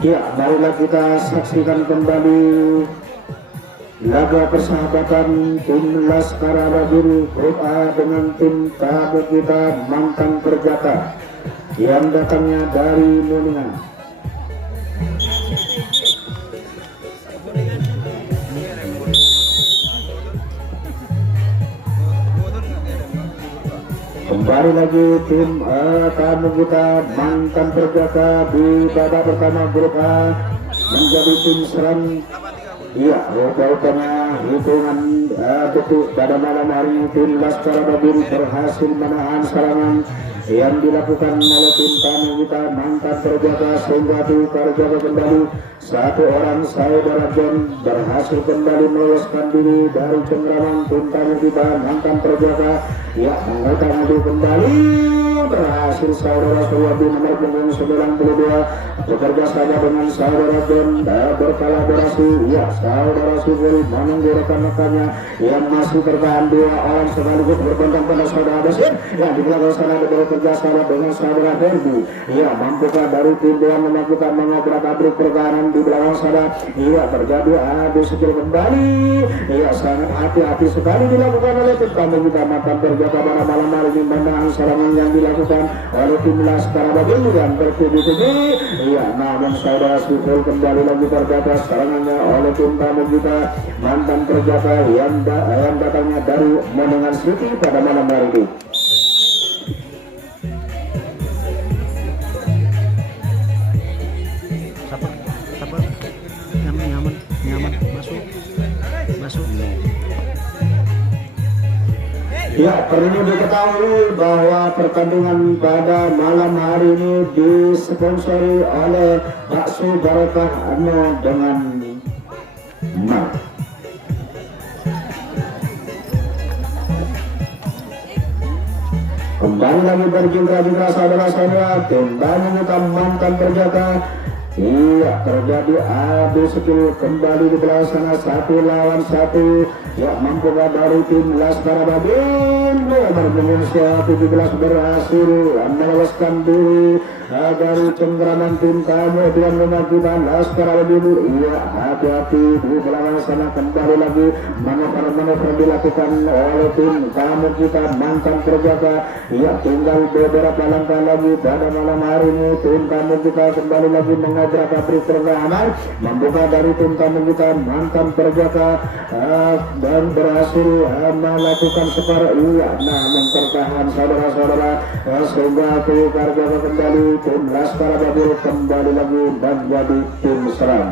Ya, marilah kita saksikan kembali laga persahabatan tim Laskar Abadil Grup A dengan tim tamu kita Mantan Perjaka yang datangnya dari Muningan. Kembali lagi tim tamu kita Mantan Perjaka di babak pertama Grup A menjadi tim serang. Iya, rupanya hitungan detik pada malam hari ini tim Laskar Abadil berhasil menahan serangan yang dilakukan oleh tim tamu kita Mantan Perjaka sehingga terjaga kembali. Satu orang saudara John berhasil kembali meloloskan diri dari cengkraman tim tamu kita Mantan Perjaka. Ya, mengutang kembali berhasil saudara Suwadi nomor punggung 92 bekerja sama dengan saudara John berkolaborasi. Ya, saudara Sugul menunggu rekan-rekannya yang masih tertahan dua orang sekaligus berbentang pada saudara Basir yang di belakang sana bekerja sama dengan saudara Herbi. Ya, mampukah dari tim yang melakukan mengobrak-abrik pertahanan di belakang sana. Iya, terjadi adu skill kembali. Iya, sangat hati-hati sekali dilakukan oleh tim tamu kita Mantan Perjaka pada malam hari ini menahan serangan yang dilakukan oleh tim Laskar Abadil dan bertubi-tubi. Iya, namun saudara Sugul kembali lagi terbatas serangannya oleh tim tamu kita Mantan Perjaka yang datangnya dari Moningan City pada malam hari ini. Ya, perlu diketahui bahwa pertandingan pada malam hari ini disponsori oleh Bakso Barokah dengan Mar. Kembali lagi berjingkra-jingkra saudara-saudara kembali kita Mantan Perjaka. Iya, terjadi adu skill kembali di belakang sana 1 lawan 1. Ya, mampukah dari tim Laskar Abadil nomor punggung 17 berhasil meloloskan diri dari cengkraman tim tamu dengan memajukan Laskar Abadil. Iya, hati-hati di belakang sana kembali lagi manuver-manuver dilakukan oleh tim tamu kita Mantan Perjaka. Iya, tinggal beberapa langkah lagi pada malam hari ini tim tamu kita kembali lagi mengobrak-abrik pertahanan membuka dari tim tamu kita Mantan Perjaka dan berhasil melakukan skor. Iya, namun tertahan saudara-saudara sehingga terjaga kembali tim Laskar Abadil kembali lagi menjadi tim serang.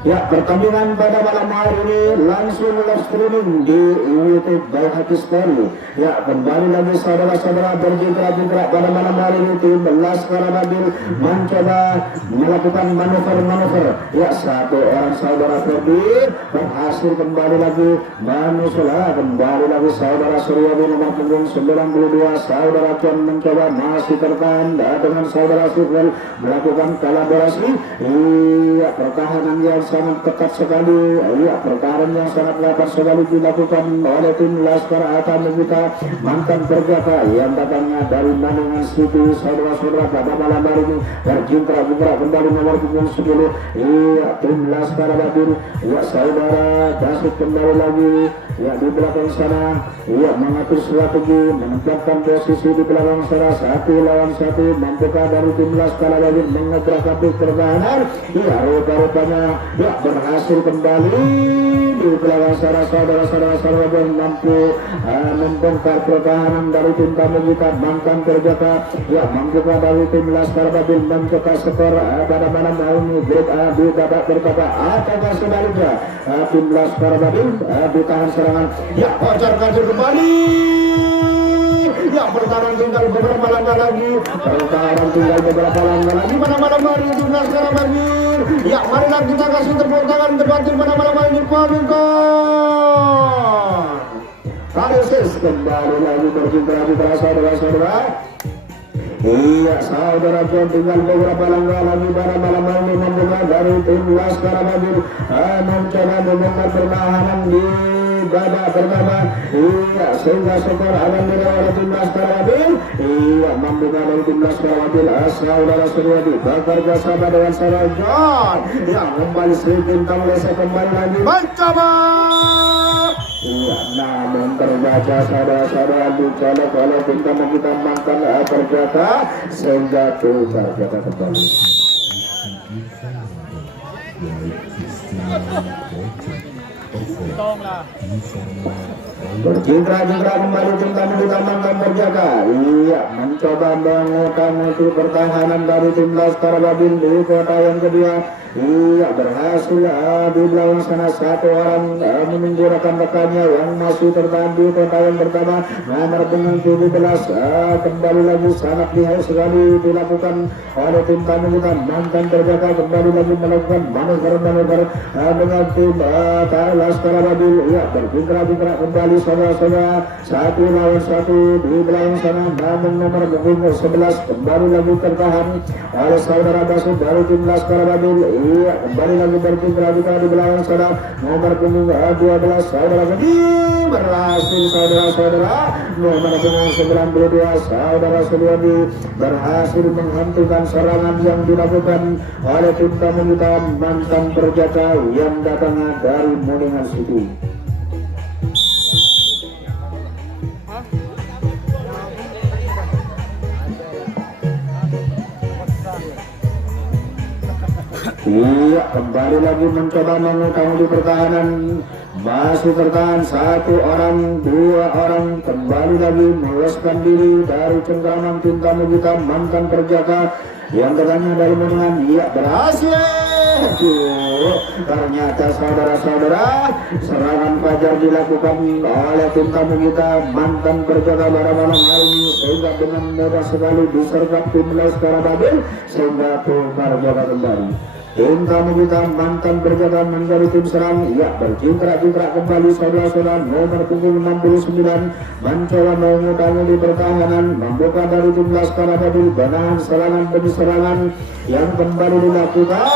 Ya, pertandingan pada malam hari ini langsung live streaming di YouTube by Hati Story. Ya, kembali lagi saudara-saudara berjingkrak-jingkrak pada malam hari ini tim Laskar Abadil mencoba melakukan manuver-manuver. Ya, satu orang saudara Ferdi berhasil kembali lagi manusia kembali lagi saudara Suryadi nomor punggung 92. Saudara John mencoba masih tertahan dengan saudara Sugul melakukan kolaborasi. Iya, pertahanan yang sangat ketat sekali. Iya, pertahanan yang sangat rapat sekali dilakukan oleh tim Laskar Abadil kita Mantan Perjaka yang datangnya dari Moningan City. Saudara-saudara pada malam hari ini berjingkrak-jingkrak kembali nomor punggung 10. Iya, tim Laskar Abadil. Ya, saudara Dasit kembali lagi ya di belakang sana. Iya, mengatur strategi menempatkan posisi di belakang sana 1 lawan 1. Mampukah dari tim Laskar Abadil mengobrak-abrik pertahanan? Iya, rupa-rupanya ya berhasil kembali di belakang sana saudara-saudara yang mampu membongkar pertahanan dari tim tamu kita Mantan Perjaka. Ya, mampukah dari tim Laskar Abadil mencetak skor pada malam hari ini Grup A di babak pertama ataukah sebaliknya tim Laskar Abadil ditahan serangan. Ya, kocar-kacir kembali. Ya, pertahanan tinggal beberapa langkah lagi. Pada malam hari ini tim Laskar Abadil. Ya, marilah kita kasih tepuk tangan terbantu pada malam hari ini Pamingkon. Karisis kembali lagi berjingkrak-jingkrak saudara-saudara. Iya, saudara John tinggal beberapa langkah lagi pada malam hari ini membuka dari tim Laskar Abadil mencoba membongkar pertahanan di babak pertama. Iya, sehingga skor alhamdulillah oleh tim Laskar Wabil. Iya, membuka dari tim Laskar Wabil. Saudara Suryadi bekerja sama dengan Sarajon yang kembali sedikit Tamlesa kembali lagi mencoba. Iya, namun terbaca saudara-saudara dicolok oleh tim tamu kita mantan Perjaka sehingga Perjaka kembali. Berjingkrak-jingkrak kembali tim tamu kita mantan Perjaka. Iya, mencoba mengutak-nguti pertahanan dari tim Laskar Wabil di kota yang kedua. Iya, berhasil di belakang sana satu orang menunggu rekan-rekannya yang masih tertahan di kota yang pertama. Nomor punggung 17 kembali lagi sangat lihai sekali dilakukan oleh tim tamu kita mantan Perjaka, kembali lagi melakukan manuver dengan tim Laskar Wabil. Iya, berjingkrak-jingkrak kembali saudara-saudara, satu lawan satu di belakang sana. Namun nomor punggung 11 kembali lagi tertahan oleh saudara Basud dari tim Laskar Wabil. Iya, kembali lagi berjingkrak di belakang sana. Nomor punggung 12 saudara Gedi berhasil saudara-saudara. Nomor punggung 92 saudara Suryadi berhasil menghentikan serangan yang dilakukan oleh tim tamu kita mantan Perjaka yang datangnya dari Moningan City. Iya, kembali lagi mencoba mengutang di pertahanan. Masih tertahan satu orang, dua orang. Kembali lagi meloloskan diri dari cengkraman tim tamu kita mantan Perjaka yang katanya dari Moningan. Iya, berhasil. Ternyata saudara-saudara, serangan fajar dilakukan oleh tim tamu kita mantan Perjaka pada malam hari ini sehingga dengan mudah sekali disergap tim Laskar Wabil sehingga tim Perjaka kembali. Tim tamu kita mantan Perjaka menjadi tim serang. Ya, berjingkrak-jingkrak kembali saudara-saudara. Nomor punggung 69 mencoba mengutangi di pertahanan, membuka dari tim Laskar Wabil menahan serangan demi serangan yang kembali dilakukan.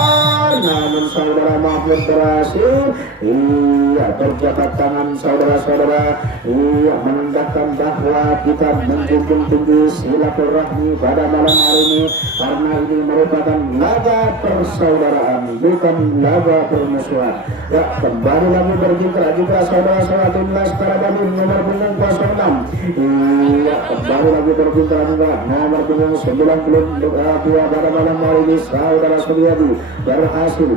Namun saudara Mahmud berhasil. Iya, berjabat tangan saudara-saudara. Iya, menandakan bahwa kita menjunjung tinggi silaturahmi pada malam hari ini karena ini merupakan laga persaudaraan, bukan laga permusuhan. Ya, kembali lagi berjingkrak-jingkrak saudara-saudara tim Laskar Wabil nomor punggung 06. Iya, kembali lagi berjingkrak-jingkrak nomor punggung 92 pada malam hari ini saudara Suryadi berhasil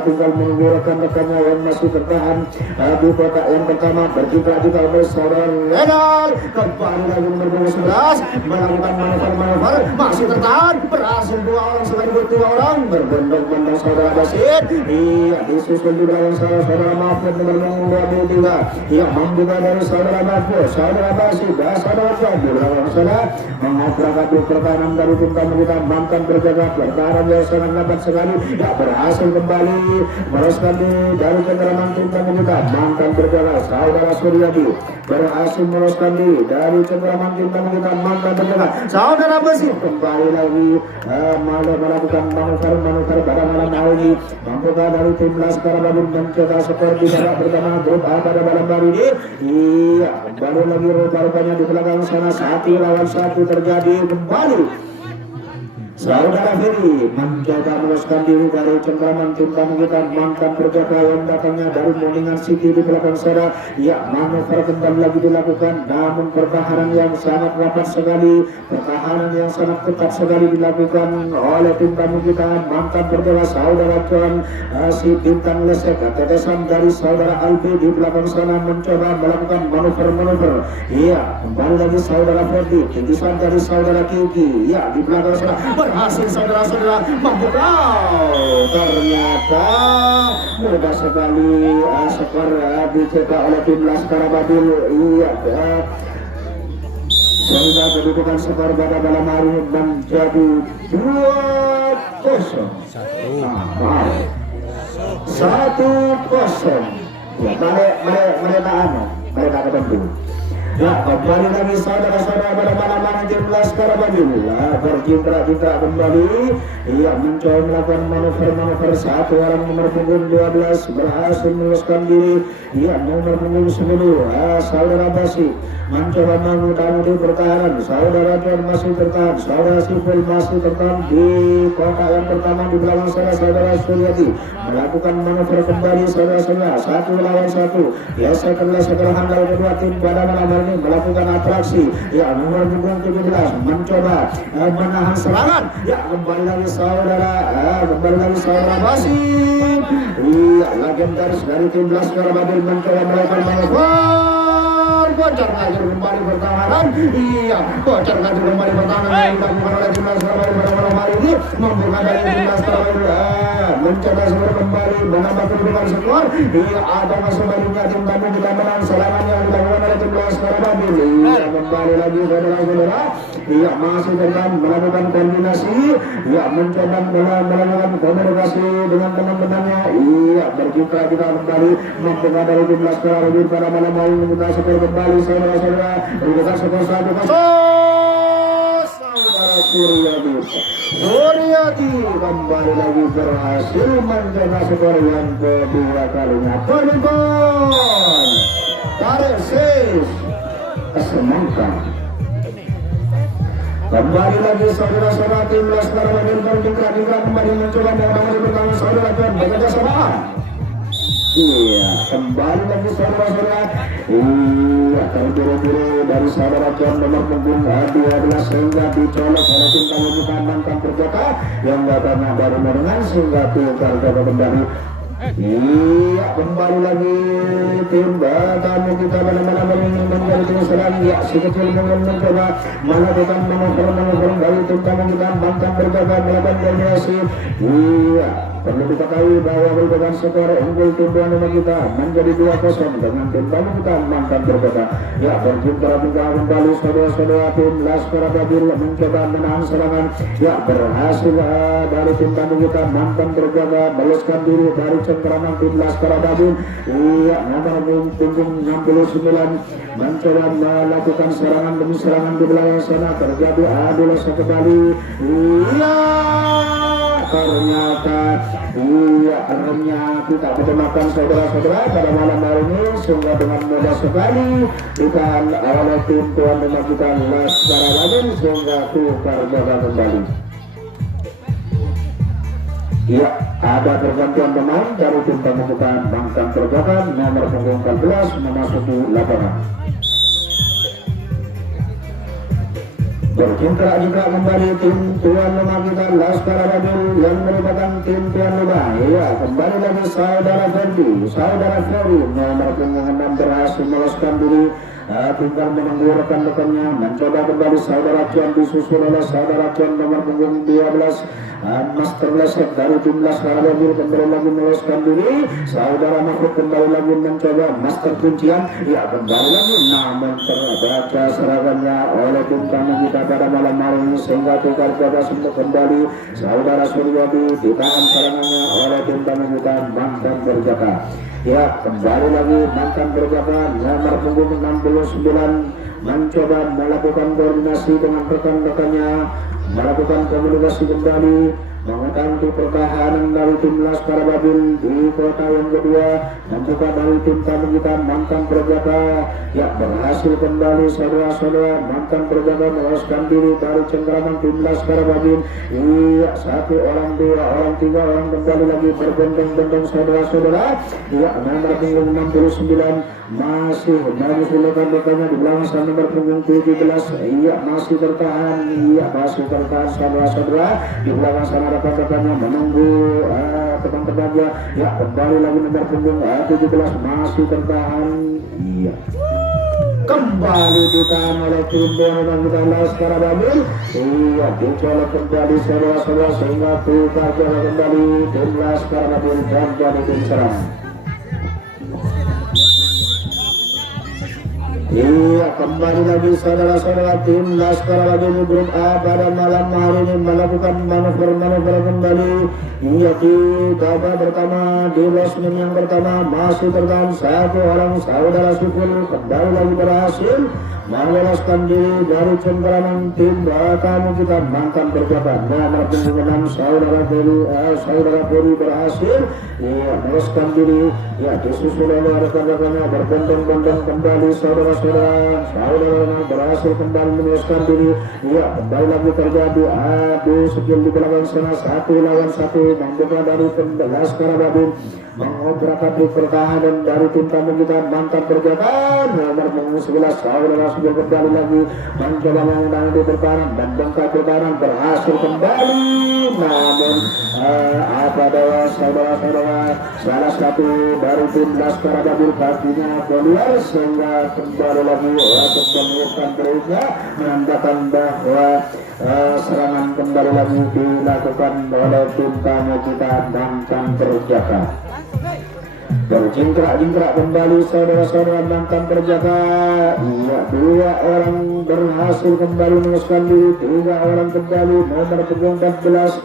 tinggal menunggu rekan-rekannya yang masih bertahan di kotak yang pertama. Berjingkrak-jingkrak oleh saudara Renal, kembali lagi nomor punggung 11 melakukan manuver masih tertahan, berhasil dua orang sekaligus dua orang berbondong-bondong saudara Basit. Iya, disusul di belakang saudara Mahfud nomor punggung 23. Iya, membuka dari saudara Mahfud, saudara Basit, saudara Mahfud di belakang sana mengobrak-abrik pertahanan dari tim tamu kita mantan Perjaka. Pertahanan yang sangat dapat sekali. Ya, berhasil kembali meloloskan dari cengkraman tim tamu kita mantan Perjaka saudara Suryadi berhasil meloloskan diri dari cengkraman tim tamu kita mantan Perjaka saudara Basit. Kembali lagi melakukan manuver pada malam hari ini, membuka dari tim Laskar Wabil mencetak skor di babak pertama grup A pada malam hari ini. Iya, kembali lagi rupa-rupanya di belakang sana satu lawan satu terjadi kembali. Saudara Ferry mencoba meloloskan diri dari cengkraman tim tamu kita mantan Perjaka yang datangnya dari Moningan City di belakang sana. Ya, manuver kembali lagi dilakukan, namun pertahanan yang sangat rapat sekali, pertahanan yang sangat ketat sekali dilakukan oleh tim tamu kita mantan Perjaka saudara Tuan si bintang lesek tetesan dari saudara Albi di belakang sana mencoba melakukan manuver. Iya, kembali lagi saudara Ferdy, titisan dari saudara Kiki. Ya, di belakang sana berhasil saudara-saudara membuka. Ternyata mudah sekali skor dicetak oleh tim Laskar Wabil. Iya, sehingga kedudukan skor pada malam hari menjadi 2-0. 1-0. Ya, mereka ketemu. Ya kembali lagi saudara-saudara pada malam tim Laskar Babil berjingkrak-jingkrak kembali. Ia mencoba melakukan manuver-manuver. Satu orang nomor punggung 12 berhasil meloloskan diri. Ia nomor punggung 10 saudara Basi mencoba mengutamakan di pertahanan. Saudara John masih tertahan, saudara Sifil masih tertahan di kotak yang pertama di belakang saudara Suryati melakukan manuver kembali saudara-saudara. 1 lawan 1 gesekanlah setelah handal kedua tim pada malam ini melakukan atraksi. Ya nomor punggung 17 mencoba menahan serangan. Ya kembali lagi saudara Basim. Iya legendaris dari tim Laskar Babil mencoba melakukan manuver. Kocar ngajur kembali pertahanan. Iya kocar ngajur kembali pertahanan yang dilakukan oleh tim Laskar Babil pada malam hari ini membuka dari tim Laskar Babil mencoba skor kembali menambah kedudukan skor. Iya ada sebaliknya tim Bandung kita menang serangan yang dilakukan oleh tim Laskar Babil. Iya kembali lagi saudara-saudara. Iya masih tetap melakukan kombinasi. Iya mencoba melakukan komunikasi dengan teman-temannya. Iya berjumpa kita kembali membuka dari tim Laskar Babil pada malam hari ini kita skor kembali saudara-saudara. Kita skor 1-0. Suryati kembali lagi berhasil mencetak skor yang kedua kalinya. Penonton Tarsis Semangka. Kembali lagi saudara-saudara tim Laskar Babil berjingkrak-jingkrak kembali mencoba mengambil pertama saudara John bekerja sama. Iya kembali lagi saudara-saudara. Iya terburu-buru dari saudara John nomor punggung 12 sehingga dicolok oleh tim Tamu Mantan Perjaka yang datangnya baru dengan sehingga tukar jaga kembali. Iya kembali lagi tim tamu kita pada malam ini menjadi tim serang. Ya si kecil mencoba melakukan manuver dari tim tamu kita Mantan Perjaka melakukan kombinasi. Iya perlu diketahui bahwa merupakan skor unggul tim tuan rumah kita menjadi 2-0 dengan tim tamu kita Mantan Perjaka. Ya berjumpa kembali saudara-saudara tim Laskar Babil mencoba menahan serangan. Ya berhasil dari tim tamu kita Mantan Perjaka meloloskan diri dari cengkeraman tim Laskar Babil. Iya nomor punggung 69 mencoba melakukan serangan demi serangan di belakang sana. Terjadi adu sekali. Iya ternyata kita ketemakan saudara-saudara pada malam hari ini sehingga dengan mudah sekali kita oleh tim tuan rumah kita Laskar Babil sehingga tukar jaga kembali. Ya ada pergantian pemain dari tim tamu kita Mantan Perjaka nomor punggung 14 memasuki lapangan. Berjingkrak-jingkrak kembali tim tuan rumah kita Laskar Babil yang merupakan tim tuan rumah. Iya kembali lagi saudara Ferdi nomor punggung 6 berhasil meloloskan diri. Tinggal menunggu rekan-rekannya mencoba kembali saudara John disusul oleh saudara John nomor punggung 12 Master Lesek dari tim Laskar Babil kembali lagi meloloskan diri. Saudara Mahfud kembali lagi mencoba Master Kuncian. Ya kembali lagi namun terbaca serangannya oleh tim tamu kita pada malam hari ini sehingga tukar jaga untuk kembali saudara Suryati ditahan serangannya oleh tim tamu kita Mantan Perjaka. Ya kembali lagi Mantan Perjaka nomor punggung 69 mencoba melakukan koordinasi dengan rekan-rekannya melakukan komunikasi kembali mengganti pertahanan dari tim Laskar Babil di kota yang kedua membuka dari tim tamu kita Mantan Perjaka. Ya berhasil kembali saudara-saudara Mantan Perjaka meloloskan diri dari cengkeraman tim Laskar Babil. Iya 1 orang 2 orang 3 orang kembali lagi berbondong-bondong saudara-saudara. Iya nomor punggung 69 masih rekan-rekannya di belakang nomor punggung 17. Iya masih bertahan. Iya masih bertahan saudara-saudara di belakang sana rekan-rekannya menunggu teman-temannya. Ya kembali lagi nomor punggung 17 masih bertahan. Iya kembali ditahan oleh tim tuan kita Laskar Babil. Iya dicolok kembali saudara-saudara sehingga tukar jaga kembali tim Laskar Babil dan jadi tim serang. Iya, kembali lagi saudara-saudara tim Laskar Babin grup A pada malam hari ini melakukan manuver-manuver kembali. Iya, di babak pertama di losmen yang pertama masih tertahan satu orang saudara Sukul kembali lagi berhasil meloloskan diri dari cengkeraman tim tamu kita mantan perjabat nomor punggung 6 saudara Ferry berhasil meloloskan diri. Ya, disusul oleh rekan-rekannya berbondong-bondong kembali saudara berhasil kembali meloloskan diri. Ya, kembali lagi terjadi adu skill di belakang sana 1 lawan 1 membuka dari Laskar Babin mengobrak di pertahanan dari tim tamu kita mantan perjabat nomor punggung 11 saudara Sugeng kembali lagi mencoba mengundang di pertahanan dan bongkar pertahanan berhasil kembali, namun apa daya saudara-saudara salah satu dari tim Laskar Babin kakinya keluar sehingga kembali lagi untuk menemukan berikutnya menandakan bahwa serangan kembali lagi dilakukan oleh tim tamu kita mantan perjaka. Berjingkrak-jingkrak kembali saudara-saudara mantan perjaka. Iya, 2 orang berhasil kembali meloloskan diri, 3 orang kembali nomor punggung 14.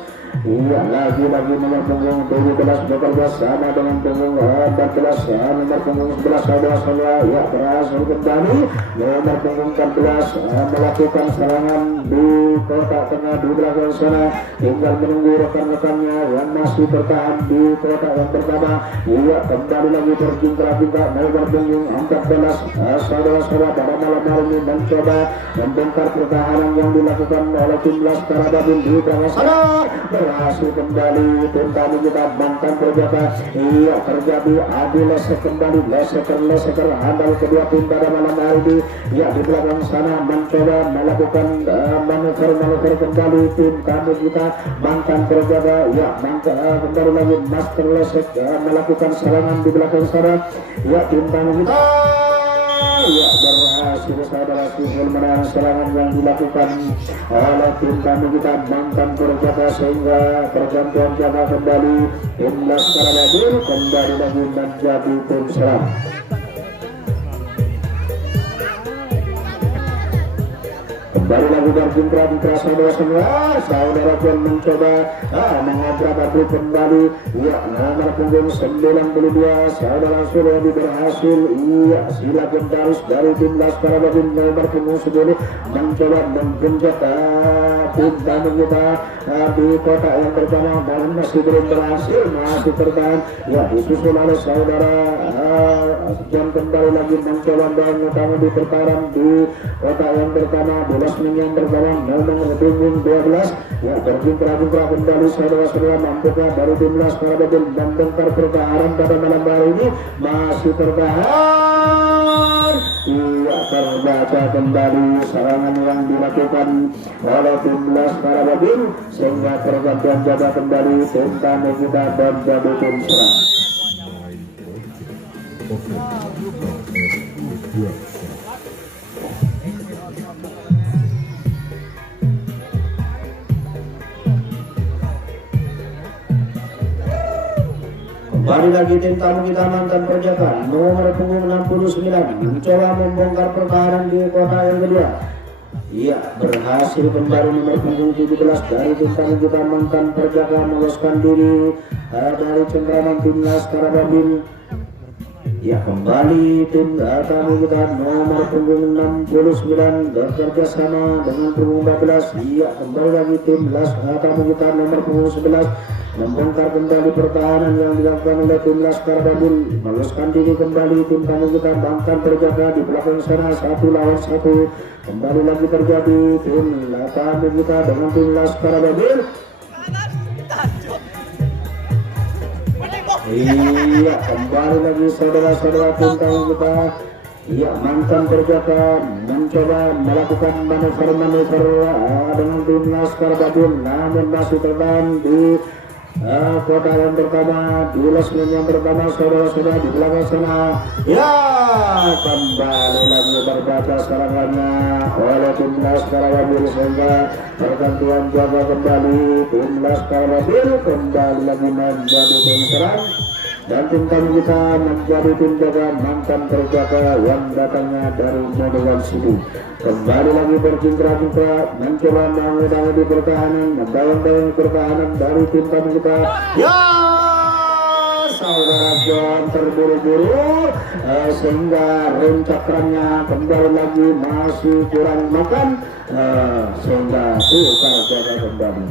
Iya, lagi-lagi nomor punggung 17 bekerja sama dengan punggung 14 nomor punggung 11 saudara-saudara. Ya, berhasil kembali nomor punggung 14 melakukan serangan di kotak tengah di belakang sana, tinggal menunggu rekan-rekannya yang masih bertahan di kotak yang pertama. Iya, kembali lagi berjingkrak-jingkrak nomor punggung 14 saudara-saudara pada malam hari ini mencoba membongkar pertahanan yang dilakukan oleh tim Laskar Babin di belakang sana. Berhasil kembali tim tamu kita mantan perjaka. Iya, terjadi adu lesek kembali, leseker handal kedua tim pada malam hari ini. Ya, di belakang sana mencoba melakukan manuver kembali tim tamu kita mantan perjaka. Ya, kembali lagi master lesek melakukan serangan di belakang sana. Ya, tim tamu kita ya berhasil saudara Sukul menahan serangan yang dilakukan oleh tim tamu kita mantan perjaka sehingga pergantian jaga kembali tim Laskar Babin kembali lagi menjadi tim serang. Kembali lagi berjingkrak-jingkrak saudara pun mencoba mengobrak abrik kembali. Ya, nomor punggung 92 saudara sudah berhasil. Iya, sila gentaris dari tim Laskar Babin nomor punggung 10 mencoba menggenjot tim tamu kita di kotak yang pertama dan masih belum berhasil, masih tertahan. Ya, disusul oleh saudara John kembali lagi mencoba dan utama di pertahanan di kotak yang pertama. Yang bergawang nomor punggung 12. Ya, berjingkrak-jingkrak kembali saudara-saudara mampukah dari tim Laskar Babin membongkar pertahanan pada malam hari ini masih tertahan. Iya, terbaca kembali serangan yang dilakukan oleh tim Laskar Babin sehingga pergantian jaga kembali tim tamu kita menjadi tim serang. Kembali lagi tim tamu kita mantan perjaka nomor punggung 69 mencoba membongkar pertahanan di kota yang kedua. Iya, berhasil kembali nomor punggung 17 dari tim tamu kita mantan perjaka meloloskan diri dari cengkeraman tim Laskar Babin. Ya, kembali tim tamu kita nomor punggung 69 bekerja sama dengan punggung 14. Iya, kembali lagi tim tamu kita nomor punggung 11 membongkar kembali pertahanan yang dilakukan oleh tim Laskar Babin. Meloloskan diri kembali tim tamu kita mantan perjaka di belakang sana 1 lawan 1. Kembali lagi terjadi tim tamu kita dengan tim Laskar Babin. Iya, kembali lagi saudara-saudara tim tamu kita. Iya, mantan perjaka mencoba melakukan manuver-manuver dengan tim Laskar Babin, namun masih tertahan di kota yang pertama, di losmen yang pertama saudara-saudara di belakang sana. Ya, kembali lagi berbaca serangannya oleh tim Laskar Babin sehingga pergantian jaga kembali tim Laskar Babin kembali lagi menjadi tim serang. dan tim tamu kita menjadi tim jaga mantan terjaga yang datangnya dari Modewan City. Kembali lagi berjingkrak-jingkrak mencoba mengudang di pertahanan, mendayung-dayung pertahanan dari tim tamu kita. Ya, saudara John terburu-buru sehingga rem cakranya kembali lagi masih kurang makan sehingga kita jaga kembali.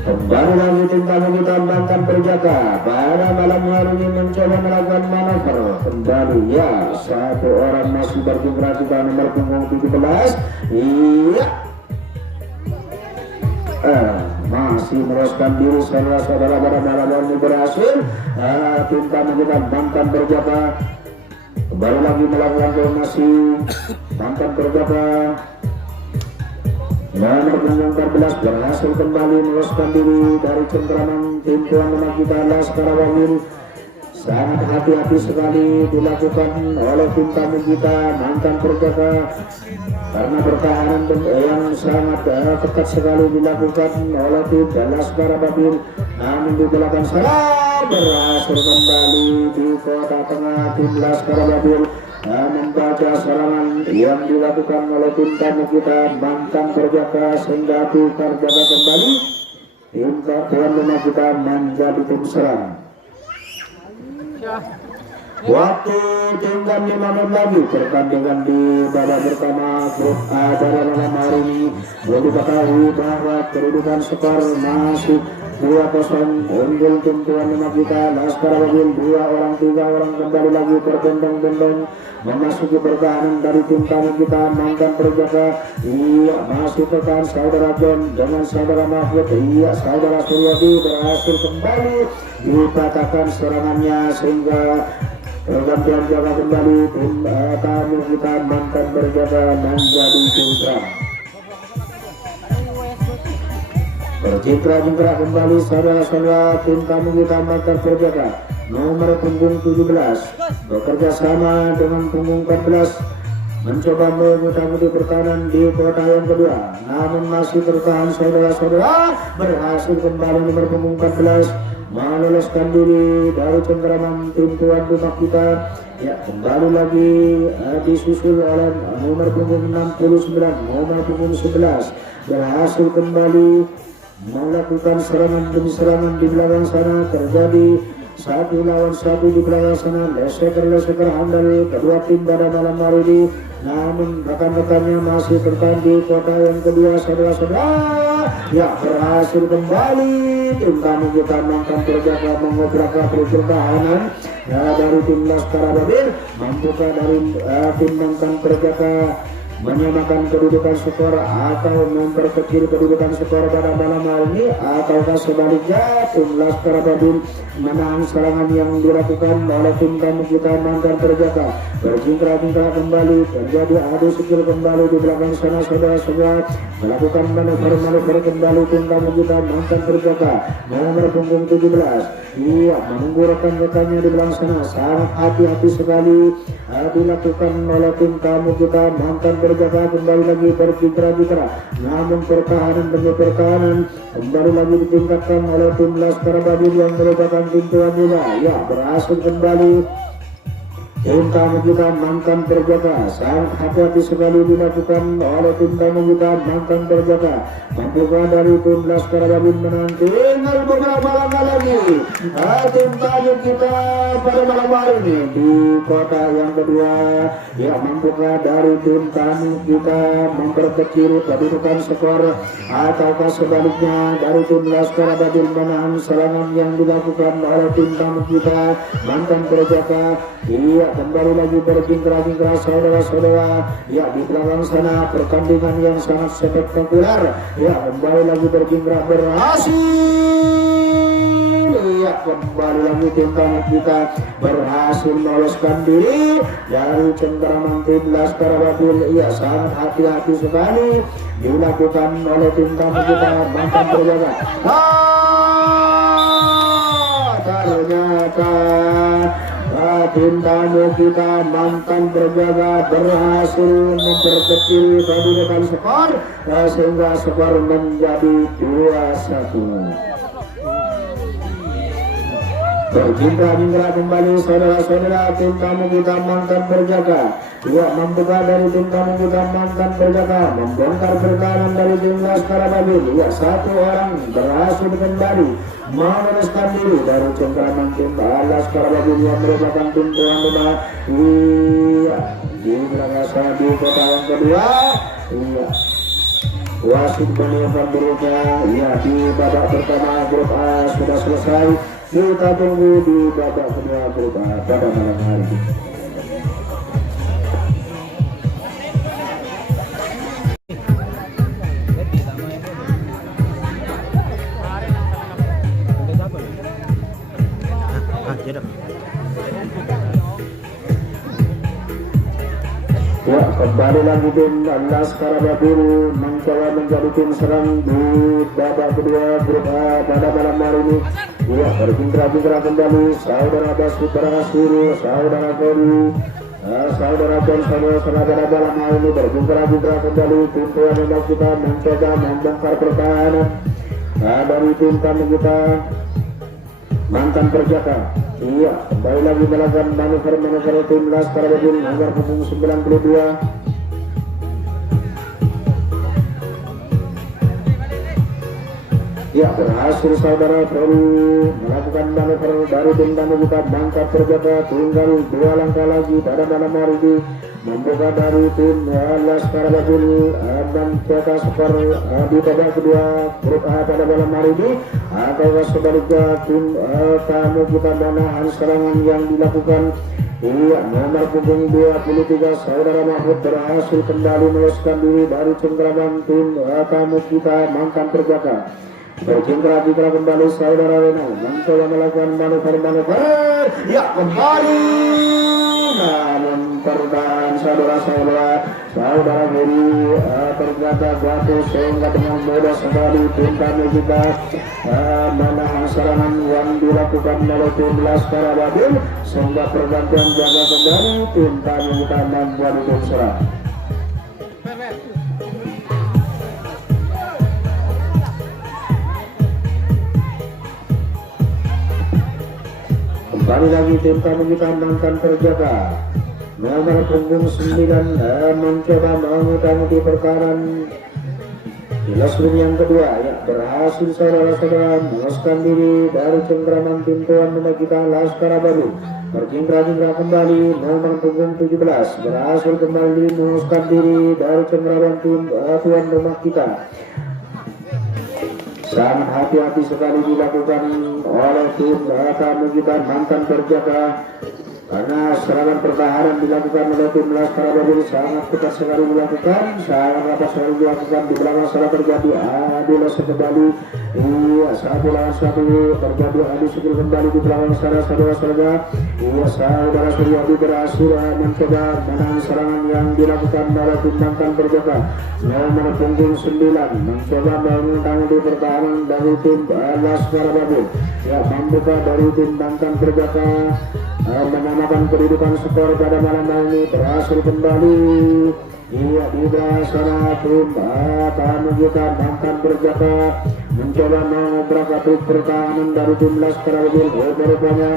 Kembali lagi tim tamu kita mantan berjaga pada malam hari ini mencoba melakukan manuver kembali. Ya, satu orang masih bergerak di nomor punggung 17. Iya, masih meroskan diri saudara-saudara pada malam hari ini berhasil. Tim tamu kita mantan berjaga kembali lagi melakukan formasi mantan berjaga. Nomor punggung 14 berhasil kembali meloloskan diri dari cengkraman tim tuan rumah kita Laskar Wawin. Sangat hati-hati sekali dilakukan oleh tim tamu kita mantan berjaga karena pertahanan yang sangat ketat sekali dilakukan oleh tim Laskar Wawin. Namun di belakang sana berhasil kembali di kota tengah tim Laskar Wawin membaca serangan yang dilakukan oleh tim tamu kita mantan berjaga sehingga tukar jaga kembali. Tim tuan rumah kita menjadi tim serang. Waktu tinggal 5 menit lagi pertandingan di babak pertama grup A pada malam hari ini. Boleh diketahui bahwa kedudukan skor masih 2-0 unggul tim tuan rumah kita Laskar Wawin. 2 orang 3 orang kembali lagi berbondong-bondong memasuki pertahanan dari tim tamu kita mantan berjaga. Iya, masih tekan saudara John dengan saudara Mahfud. Iya, saudara Suryadi berhasil kembali dipatahkan serangannya sehingga pergantian jaga kembali tim tamu kita mantan berjaga menjadi tim serang. Berjingkrak-jingkrak kembali saudara-saudara tim tamu kita mantan berjaga nomor punggung 17 bekerja sama dengan punggung 14 mencoba memutar-mutar pertahanan di kota yang kedua, namun masih tertahan saudara-saudara. Berhasil kembali nomor punggung 14 meloloskan diri dari cengkeraman tim tuan rumah kita. Ya, kembali lagi disusul oleh nomor punggung 69 nomor punggung 11 berhasil kembali melakukan serangan demi serangan. Di belakang sana terjadi 1 lawan 1 di belakang sana, leseker handal kedua tim pada malam hari ini. Namun rekan-rekannya masih bertahan di kota yang kedua saudara-saudara. Ya, berhasil kembali tim tamu kita mantan berjaga mengobrak-abrik pertahanan dari tim Laskar Wawin. Mampukah dari tim mantan berjaga menyamakan kedudukan skor atau memperkecil kedudukan skor pada malam hari ini, ataukah sebaliknya tim Laskar Wawin menahan serangan yang dilakukan oleh tim tamu kita mantan berjaga. Berjingkrak-jingkrak kembali terjadi adu skill kembali di belakang sana saudara-saudara, melakukan manuver kembali tim tamu kita mantan berjaga nomor punggung 17. Iya, menunggu rekan-rekannya di belakang sana. Sangat hati-hati sekali dilakukan oleh tim tamu kita mantan berjaga. Kembali lagi berjingkrak-jingkrak, namun pertahanan demi pertahanan kembali lagi ditingkatkan oleh tim Laskar Wawin yang merupakan tim tuan rumah. Ya, berhasil kembali tim tamu kita mantan berjaga. Sangat hati-hati sekali dilakukan oleh tim tamu kita mantan berjaga. Mampukah dari tim Laskar Wawin menanti tinggal beberapa langkah lagi tim tamu kita pada malam hari ini di kota yang kedua. Ya, mampukah dari tim tamu kita memperkecil kedudukan skor ataukah sebaliknya dari tim Laskar Wawin menahan serangan yang dilakukan oleh tim tamu kita mantan berjaga. Iya, kembali lagi berjingkrak-jingkrak saudara-saudara. Ya, di belakang sana pertandingan yang sangat spektakuler. Ya, kembali lagi berjingkrak berhasil. Ya, kembali lagi tim tamu kita berhasil meloloskan diri dari cengkeraman tim Laskar Wawin. Ya, sangat hati-hati sekali dilakukan oleh tim tamu kita mantan berjaga. Ternyata tim tamu kita mantan berjaga berhasil memperkecil kedudukan skor sehingga skor menjadi 2-1. Berjingkrak-jingkrak kembali saudara-saudara tim tamu kita mantan berjaga. Ia membuka dari tim tamu kita mantan berjaga, membongkar pertahanan dari tim Laskar Babil. Ia satu orang berhasil kembali meneruskan diri dari cengkraman tim Laskar Babil yang merupakan tim tuan rumah. Iya, di belakang di kota yang kedua. Iya, wasit menyiapkan buruknya. Iya, di babak pertama grup A sudah selesai. Kita tunggu di babak kedua grup A pada malam hari ini. Ya, kembali lagi tim Laskar Babil mencoba menjadi tim serang di babak kedua grup A pada malam hari ini. Ya, berjingkrak-jingkrak kembali saudara Basuki berhasil, saudara Kodi, saudara Johnson, saudara malam hari ini berjingkrak-jingkrak kembali tim tuan rumah kita mencoba membongkar pertahanan dari tim tamu kita mantan perjaka. Iya, kembali lagi melakukan manuver tim Laskar Babil nomor punggung 92. Ya, berhasil saudara Freddy melakukan manuver dari tim tamu kita mangkat perjaka. Tinggal 2 langkah lagi pada malam hari ini membuka dari tim Laskar Babil dan cetak skor di babak kedua grup A pada malam hari ini. Atau sebaliknya tim tamu kita menahan serangan yang dilakukan. Iya, nomor punggung 23 saudara Mahfud berhasil kembali meloloskan diri dari cengkraman tim tamu kita mantan perjaka. Berjingkrak-jingkrak kembali saudara Rena mencoba melakukan manuver. Ya, kembali namun pertahanan saudara Heri ternyata jatuh sehingga dengan mudah sekali tim tamu kita menahan serangan yang dilakukan oleh tim Laskar Babil sehingga pergantian jaga kembali tim tamu kita membuat tim serang. Kembali lagi tim tamu kita mantan perjaka nomor punggung 9 mencoba mengutang di pertahanan di losing yang kedua. Ya, berhasil saudara-saudara meloloskan diri dari cengkraman tim tuan rumah kita Laskar Babil. Berjingkrak-jingkrak kembali nomor punggung 17 berhasil kembali meloloskan diri dari cengkraman tim tuan rumah kita. Sangat hati-hati sekali dilakukan oleh tim tamu kita mantan perjaka karena serangan pertahanan dilakukan oleh tim Laskar Babil sangat ketat sekali dilakukan, sangat rapat sekali dilakukan. Di belakang sana terjadi adu losing kembali. Iya, 1 lawan 1 terjadi adu skill kembali di belakang sana saudara-saudara. Iya, saudara Suryadi berhasil mencoba menahan serangan yang dilakukan oleh tim mantan perjaka nomor punggung 9 mencoba mengutang di pertahanan dari tim Laskar Babil. Ya, membuka dari tim mantan perjaka menamakan kedudukan skor pada malam ini berhasil kembali. Iya, di belakang sana tim tamu kita mantan perjaka mencoba mengobrak atik pertahanan dari tim Laskar Babil. Rupanya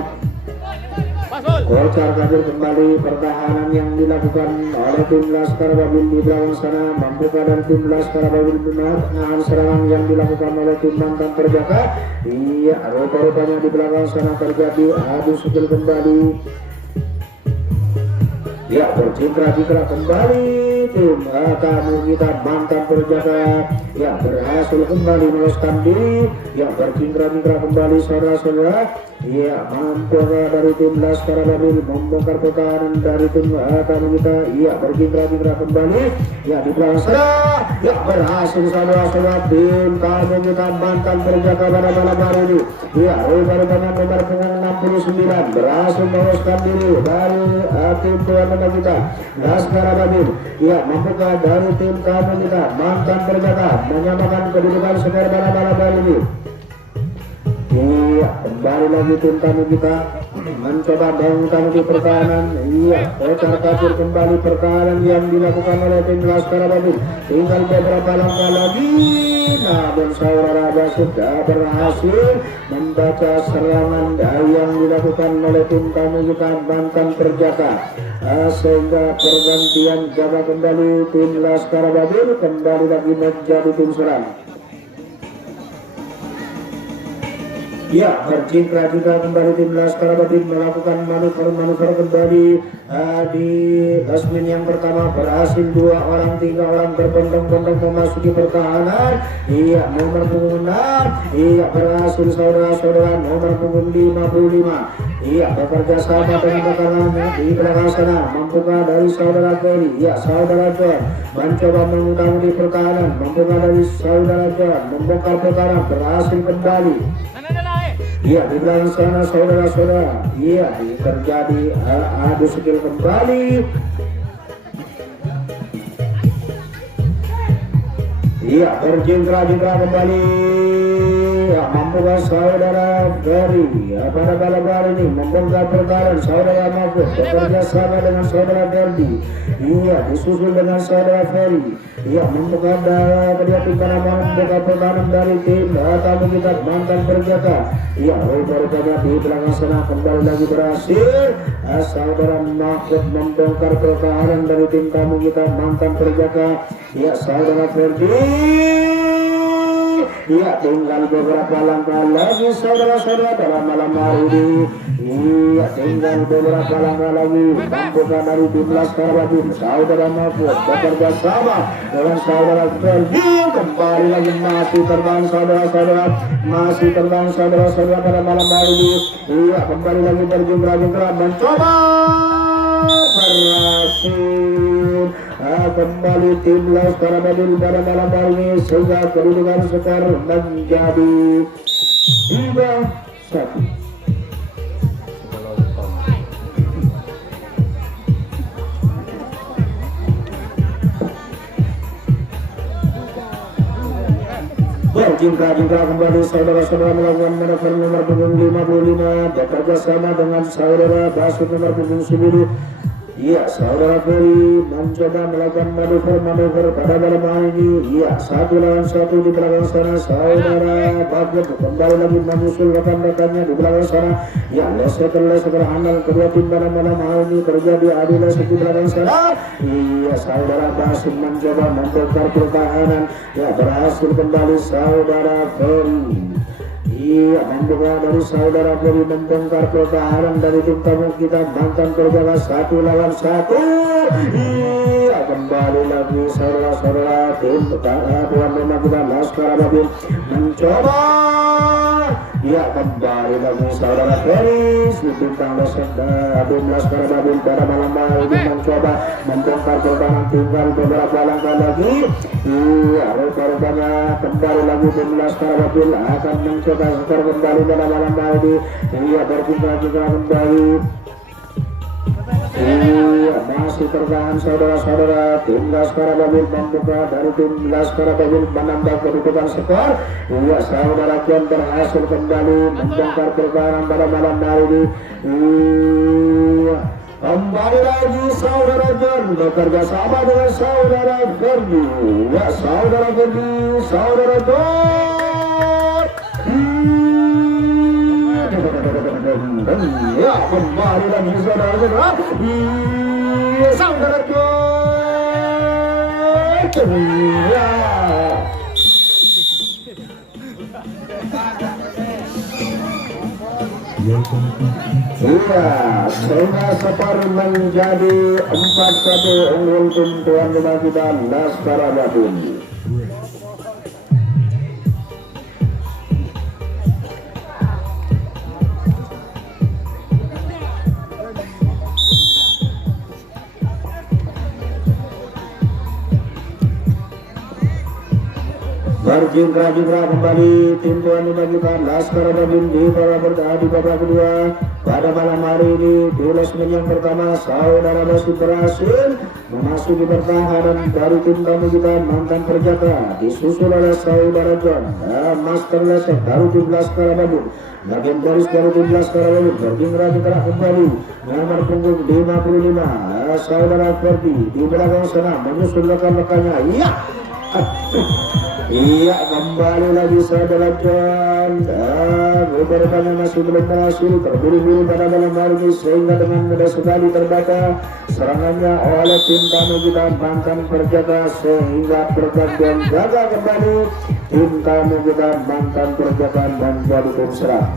kocar kacir kembali pertahanan yang dilakukan oleh tim Laskar Babil di belakang sana membuka dan tim Laskar Babil menahan serangan yang dilakukan oleh tim mantan perjaka. Iya, rupanya di belakang sana terjadi adu skill kembali. Ya, berjingkrak-jingkrak kembali tim tamu kita mantan perjaka. Ya, berhasil kembali meloloskan diri. Ya, berjingkrak-jingkrak kembali saudara-saudara. Ya, mampu dari tim Laskar Babil membongkar pertahanan dari tim tamu kita. Ya, berjingkrak-jingkrak kembali. Ya, di belakang sana. Ya, berhasil saudara-saudara tim tamu kita mantan perjaka pada malam hari ini. Ya, rupanya nomor punggung 69 berhasil meloloskan diri dari tim tuan rumah kita Laskar Babil. Ya, membuka dari tim tamu kita mantan perjaka menyamakan kedudukan skor pada malam hari ini. Iya, kembali lagi tim tamu kita mencoba bangkang di pertahanan. Iya, kocar kacir kembali pertahanan yang dilakukan oleh tim Laskar Babin. Tinggal beberapa langkah lagi. Namun saudara sudah berhasil membaca serangan yang dilakukan oleh tim tamu kita Banten Perjaka. Sehingga pergantian jaga kembali tim Laskar Babin kembali lagi menjadi tim serang. Ya, berjingkrak-jingkrak kembali tim Laskar Babin melakukan manuver kembali di basmin yang pertama berhasil 2 orang 3 orang berbondong-bondong memasuki pertahanan. Iya, nomor punggung 6. Iya, berhasil saudara-saudara nomor punggung 55. Iya, bekerja sama dengan rekanannya di belakang sana membuka dari saudara Ferry. Ya, saudara John mencoba mengundang di pertahanan membuka dari saudara John membongkar pertahanan berhasil kembali. Iya, di belakang sana saudara-saudara. Iya, terjadi adu skill kembali. Iya, berjingkrak-jingkrak kembali. Ya, mampukah saudara Ferry pada malam hari ini membongkar pertahanan saudara Mahfud bekerja sama dengan saudara Ferdi. Iya, disusul dengan saudara Ferry. Iya, membuka kedua tim Panama membuka pertahanan dari tim tamu kita Banten Perjaka. Iya, rupanya di belakang sana kembali lagi berhasil saudara Mahfud membongkar pertahanan dari tim tamu kita Banten Perjaka. Iya, saudara Ferdi. Iya, tinggal beberapa langkah lagi saudara-saudara dalam malam hari ini. Iya, tinggal beberapa langkah lagi membuka dari tim Laskar Babin saudara Mahfud bekerja sama dengan saudara Ferdi. Kembali lagi masih terbang saudara-saudara, masih terbang saudara-saudara pada malam hari ini. Iya, kembali lagi berjingkrak-jingkrak mencoba berhasil. Kembali tim Laskar Babin pada malam hari ini sehingga kedudukan skor menjadi 3-1. Berjingkrak-jingkrak kembali saudara-saudara melakukan manuver nomor punggung 55 bekerja sama dengan saudara Basud nomor punggung 10. Iya, saudara Ferry mencoba melakukan manuver pada malam hari ini. Iya, 1 lawan 1 di belakang sana saudara Bakut kembali lagi menyusul rekan-rekannya di belakang sana. Ya, leseker handal kedua tim pada malam hari ini terjadi adu lesek di belakang sana. Iya, saudara Basud mencoba membongkar pertahanan. Ya, berhasil kembali saudara Ferry. Iya, membuka dari saudara Ferry membongkar pertahanan dari tim tamu kita Banten Perjaka 1 lawan 1. Iya, kembali lagi saudara-saudara tim tuan rumah kita Laskar Babin mencoba. Iya, kembali lagi saudara Ferry bintang tim Laskar Babin pada malam hari ini mencoba membongkar pertahanan tinggal beberapa langkah lagi. Iya, rupanya kembali lagi tim Laskar Babin akan mencoba skor kembali pada malam hari ini. Iya, berjingkrak-jingkrak kembali. Iya, masih tertahan saudara-saudara tim Laskar Babin membuka dari tim Laskar Babin menambah kedudukan skor. Iya, saudara John berhasil kembali membongkar pertahanan pada malam hari ini. Iya, kembali lagi saudara John bekerja sama dengan saudara Ferdi. Ya, saudara Ferdi, saudara John. Ya, kembali lagi saudara-saudara. Iya, saudara John. Ya. Iya, sehingga skor menjadi 4-1 unggul tim tuan rumah kita Laskar Babin. Berjingkrak-jingkrak kembali tim tuan rumah kita Laskar Babin di babak kedua pada malam hari ini. Di lesmen yang pertama saudara masih berhasil memasuki pertahanan dari tim tamu kita mantan Perjaka, disusul oleh saudara John Master Lesek dari tim Laskar Babun. Bagian garis dari tim Laskar Babun bergerak kembali nomor punggung 55 saudara Ferdi di belakang sana menyusul rekan-rekannya. Iya, kembali lagi saudara John. Beberapanya masih belum berhasil, terburu-buru pada malam hari ini sehingga dengan mudah sekali terbaca serangannya oleh tim tamu kita mantan Perjaka sehingga pergantian jaga kembali tim tamu kita mantan Perjaka dan jadi tim serang.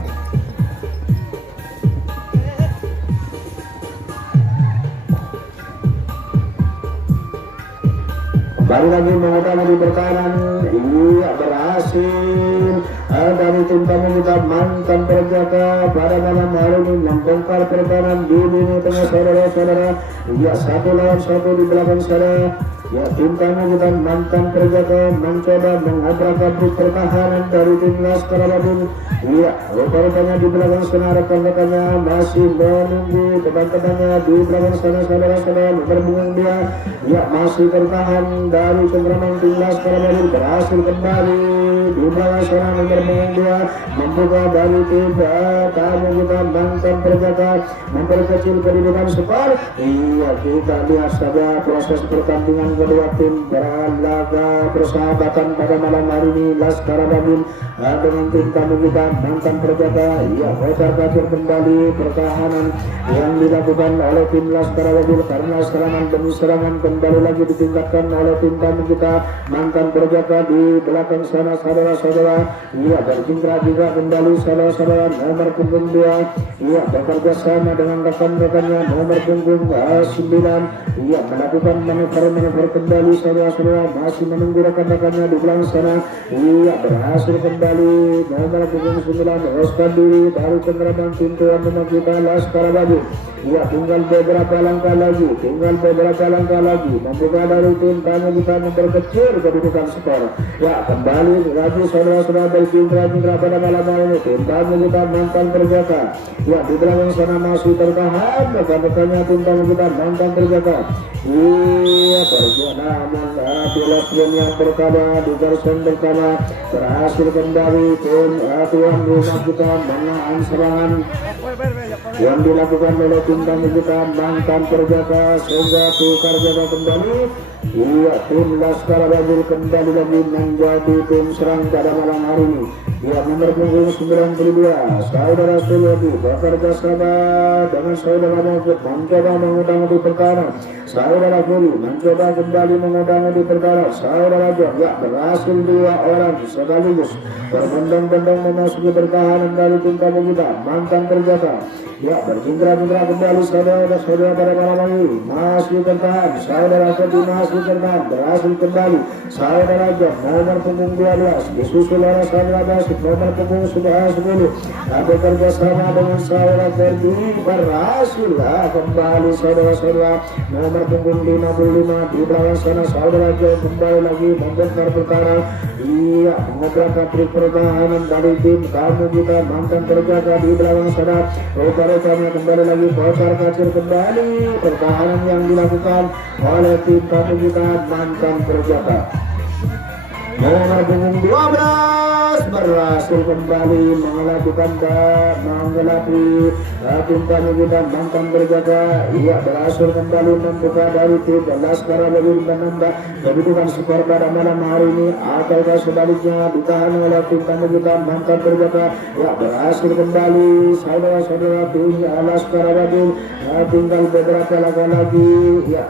Baru lagi mengutama di pertahanan, iya berhasil dari tim tamu kita mantan Perjaka pada malam hari ini membongkar pertahanan di lini tengah saudara-saudara. Iya, 1 lawan 1 di belakang sana. Ya, tim tamu kita mantan Perjaka mencoba mengobrak-abrik pertahanan dari tim Laskar Babun. Iya, rupanya di belakang sana rekan-rekannya masih menunggu teman-temannya di belakang sana saudara-saudara berbungung dia. Ya, masih tertahan dari cengkraman tim Laskar Babun, berhasil kembali di belakang sana berbungung dia membuka dari tim tamu kita mantan Perjaka memperkecil kedudukan skor. Iya, kita lihat saja proses pertandingan kedua tim berlaga persahabatan pada malam hari ini. Laskar Babun dengan tim tamu kita mantan Perjaka. Iya, kocar-kacir kembali pertahanan yang dilakukan oleh tim Laskar Babun karena serangan demi serangan kembali lagi ditingkatkan oleh tim tamu kita mantan Perjaka di belakang sana saudara-saudara. Iya, berjingkrak juga kembali saudara-saudara nomor punggung 2. Iya, bekerja sama dengan rekan-rekannya nomor punggung 9. Iya, melakukan manuver kembali saudara-saudara masih menunggu rekan-rekannya di belakang sana. Iya, berhasil kembali nomor punggung 9 meloloskan diri dari cengkraman tim tuan rumah kita Laskar Babun. Iya, tinggal beberapa langkah lagi membuka dari tim tamu kita memperkecil kedudukan skor. Ya, kembali lagi saudara-saudara berjingkrak pada malam hari ini tim tamu kita mantan Perjaka. Ya, di belakang sana masih tertahan rekan-rekannya tim tamu kita mantan Perjaka. Iya, perjalanan pilot yang pertama di garis pertama berhasil kembali tim tuan rumah kita menahan serangan yang dilakukan oleh tim tamu kita mantan Perjaka sehingga tukar jaga kembali. Iya, tim Laskar Babun kembali lagi menjadi tim serang pada malam hari ini. Ya, nomor punggung 92 saudara Suryadi bekerja sama dengan saudara Mahfud mencoba mengundang di pertahanan. Saudara Furi mencoba kembali mengundang di pertahanan. Saudara John ya berhasil 2 orang sekaligus berbondong-bondong memasuki pertahanan dari tim tamu kita mantan Perjaka. Ya, berjingkrak-jingkrak kembali saudara-saudara pada malam ini masih tertahan. Saudara Furi masih tertahan, berhasil kembali saudara John nomor punggung 12 disusul oleh saudara nomor punggung 10. Bekerja sama dengan saudara Ferdi berhasil kembali saudara-saudara nomor punggung 55 di belakang sana saudara John kembali lagi membongkar pertahanan. Iya, mengobrak-abrik pertahanan dari tim tamu kita mantan Perjaka di belakang sana. Rupanya kembali lagi kocar-kacir kembali pertahanan yang dilakukan oleh tim tamu kita mantan Perjaka. Nomor punggung 12 berhasil kembali melakukan mengelabui tim tamu kita mantan Perjaka. Ia berhasil kembali membuka dari tim Laskar Babun menambah kedudukan skor pada malam hari ini. Ataukah sebaliknya ditahan oleh tim tamu kita mantan Perjaka. Ya, berhasil kembali saudara-saudara tim Laskar Babun. Tinggal beberapa langkah lagi. Ya,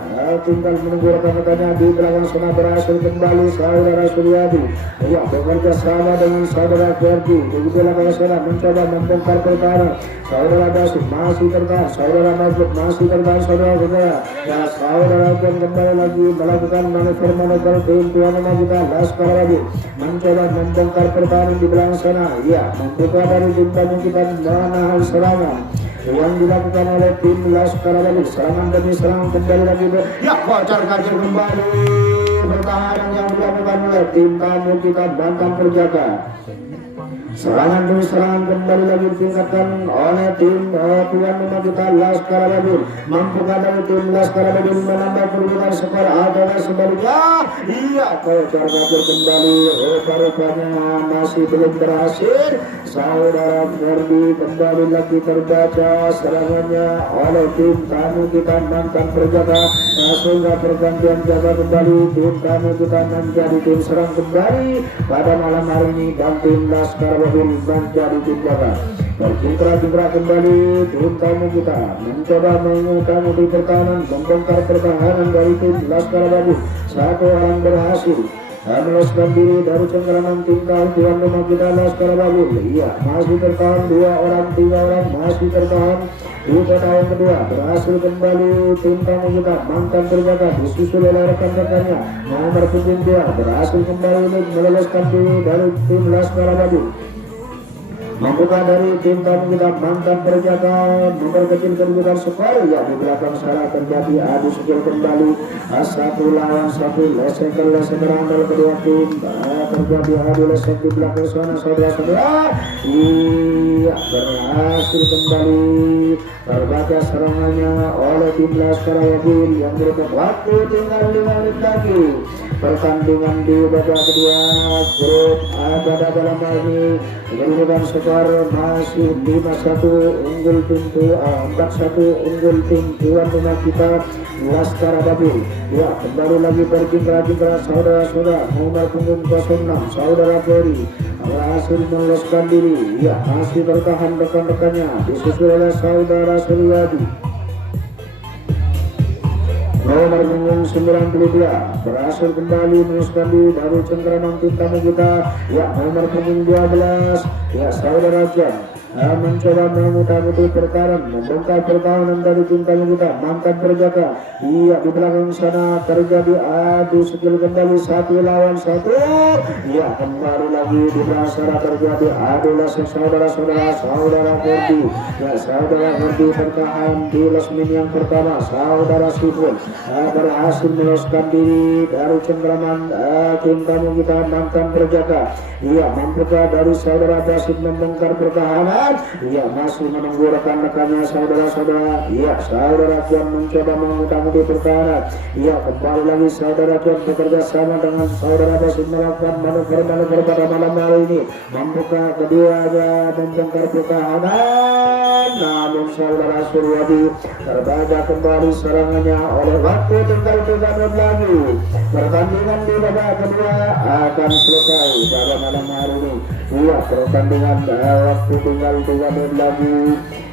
tinggal menunggu rekan-rekannya di belakang sana. Berhasil kembali saudara Suryadi. Ya, bekerja sama dengan saudara Ferdi di belakang sana mencoba membongkar pertahanan. Saudara Basuk masih tertahan, saudara Mahfud masih tertahan, saudara-saudara. Ya, saudara John kembali lagi melakukan manuver tim tuan rumah kita Laskar Babun mencoba membongkar pertahanan di belakang sana. Ya, membuka dari tim tamu kita menahan serangan yang dilakukan oleh tim Laskar Babun. Serangan demi serangan kembali lagi. Ya, kocar-kacir kembali pertahanan yang dilakukan oleh tim tamu kita mantan Perjaka. Serangan demi serangan kembali lagi ditingkatkan oleh tim tuan rumah kita Laskar Babul. Mampukah dari tim Laskar Babul menambah perbedaan skor atau sebaliknya? Iya, Kocar Babul kembali. Rupanya masih belum berhasil. Saudara Ferdi kembali lagi terbaca serangannya oleh tim tamu kita mantan perjaga. Sehingga pergantian jaga kembali tim tamu kita menjadi tim serang kembali pada malam hari ini dan tim Laskar Babul menjadi tim jaga. Bercitra-citra kembali tim tamu kita mencoba mengutamakan di pertahanan, membongkar pertahanan dari tim Laskar Babul. Satu orang berhasil meloloskan diri dari cengkeraman tim tuan rumah kita Laskar Babul. Iya, masih tertahan 2 orang, 3 orang masih tertahan. Di kota yang kedua berhasil kembali tim tamu kita mantan terjaga disusul oleh rekan-rekannya. Nomor punggung 2 berhasil kembali untuk meloloskan diri dari tim Laskar Babul. Membuka dari tim tamu kita mantan perjaga memperkecil kedudukan skor. Ya, di belakang sana terjadi adu skill kembali. Satu lawan satu, lesek andal kedua tim. Terjadi adu lesek di belakang sana saudara-saudara. Iya, berhasil kembali terbaca serangannya oleh tim Laskar Babul yang berupa waktu tinggal 5 menit lagi. Pertandingan di babak kedua grup pada dalam ini kedudukan skor masih 5-1 unggul tim 4-1 unggul tim tuan rumah kita Laskar Babul. Ya, kembali lagi berjingkrak-jingkrak saudara-saudara. Nomor punggung 06 saudara Ferry berhasil meloloskan diri. Ya, masih bertahan rekan-rekannya disusul oleh saudara Suryadi. Nomor punggung 92 berhasil kembali meloloskan diri dari cengkeraman tim tamu kita. Ya, nomor punggung 12 ya saudara Jan mencoba memutar-mutar pertahanan, membongkar pertahanan dari tim tamu kita mantan perjaga. Iya, di belakang sana terjadi adu skill kembali 1 lawan 1. Ya, kembali lagi di belakang sana terjadi adu lesek saudara-saudara Ferdi. Ya, saudara Ferdi bertahan di lasmin yang pertama. Saudara Sifun berhasil meloloskan diri dari cengkeraman tim tamu kita mantan perjaga. Iya, mampukah dari saudara Basit membongkar pertahanan? Iya, masih menunggu rekan-rekannya saudara-saudara. Iya, saudara Kian mencoba mengutamakan pertahanan. Iya, kembali lagi saudara Kian bekerja sama dengan saudara Basit melakukan manuver-manuver pada malam hari ini. Mampukah keduanya membongkar pertahanan? Namun saudara Suryadi terbaca kembali serangannya oleh waktu tinggal 3 menit lagi. Pertandingan di babak kedua akan selesai pada malam hari ini. Iya, pertandingan waktu tinggal 3 menit lagi.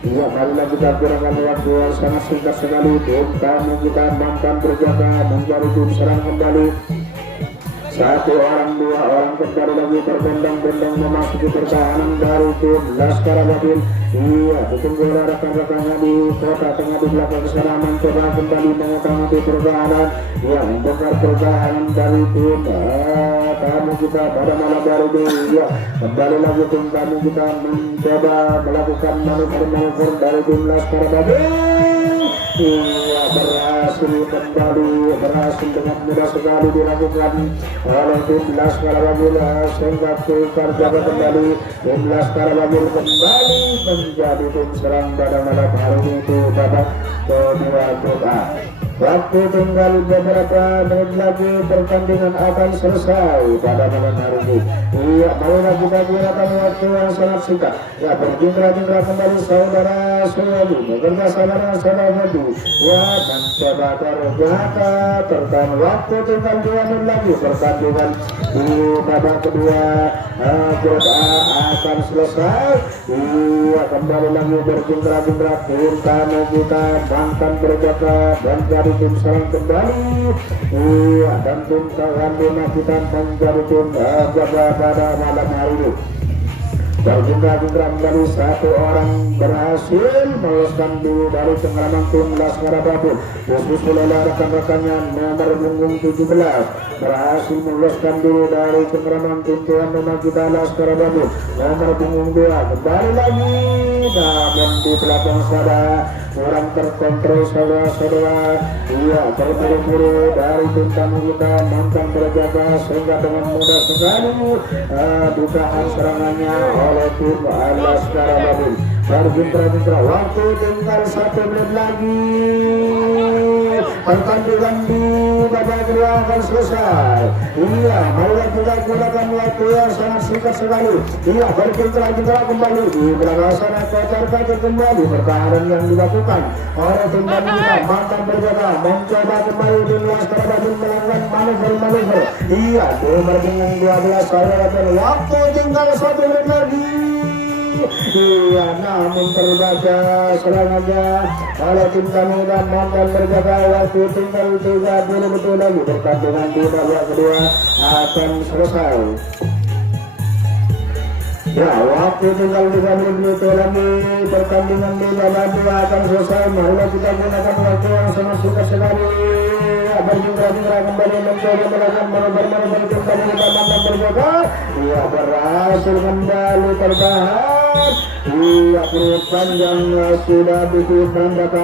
Iya, marilah kita gunakan waktu yang sangat singkat sekali. Tim tamu kita mantan berjaga menjadi tim serang kembali. 1 orang, 2 orang kembali lagi berbondong-bondong memasuki pertahanan dari tim Laskar Babul. Iya, ditunggu oleh rekan-rekannya di kota tengah di belakang sana mencoba kembali mengutamakan pertahanan. Iya, membongkar pertahanan dari tim tamu kita pada malam hari ini. Iya, kembali lagi tim tamu kita mencoba melakukan manuver-manuver dari tim Laskar Babul. Iya, berhasil dengan mudah sekali dilakukan oleh tim Laskar Babul sehingga tukar jaga kembali. Tim Laskar Babul kembali menjadi tim serang pada malam hari itu babak kedua. Waktu tinggal beberapa menit lagi pertandingan akan selesai pada malam hari ini. Iya, marilah kita gunakan waktu yang sangat singkat. Ya, berjingkrak-jingkrak kembali saudara Suryadi bekerja sama dengan saudara Ferdi. Ya, mencoba terjaga tertahan waktu tinggal 2 menit lagi pertandingan di babak kedua grup A akan selesai. Iya, kembali lagi berjingkrak-jingkrak tim tamu kita mantan berjaga dan tim serang kembali. Iya, dan tim kawan rumah kita menjadi tim jaga pada malam hari ini. Berjingkrak-jingkrak kembali 1 orang berhasil meloloskan diri dari cengkeraman tim Laskar Babul. Disusul oleh rekan-rekannya nomor punggung 17 berhasil meloloskan diri dari cengkeraman tim tuan rumah kita Laskar Babul. Nomor punggung 2 kembali lagi, namun di belakang sana kurang terkontrol saudara-saudara. Iya, terburu-buru dari tim tamu kita mantan berjaga sehingga dengan mudah sekali dugaan serangannya oleh tim Laskar Babin. Bergintra-gintra, waktu tinggal 1 menit lagi. Pertandingan di babak kedua akan selesai. Iya, marilah kita gunakan waktu yang sangat singkat sekali. Iya, bergintra-gintra kembali di belakang sana, kocar-kacir kembali pertahanan yang dilakukan oleh tim kita mantan berjaga mencoba kembali di Laskar Babin melakukan manuver-manuver. Iya, nomor dengan 12 saudara, waktu tinggal 1 menit lagi. Iya, namun terbaca serangannya oleh tim kami dan mantan berjaga. Waktu tinggal 30 betul lagi. Pertandingan di babak kedua akan selesai. Ya, waktu tinggal 30 menit lagi. Pertandingan di babak kedua akan selesai. Marilah kita gunakan waktu yang sangat singkat sekali. Berjintra-jintra kembali mencoba melakukan manuver-manuver tim kami kita mantan berjaga. Ia berhasil kembali tertahan. Iya, perut panjang sudah ditandakan.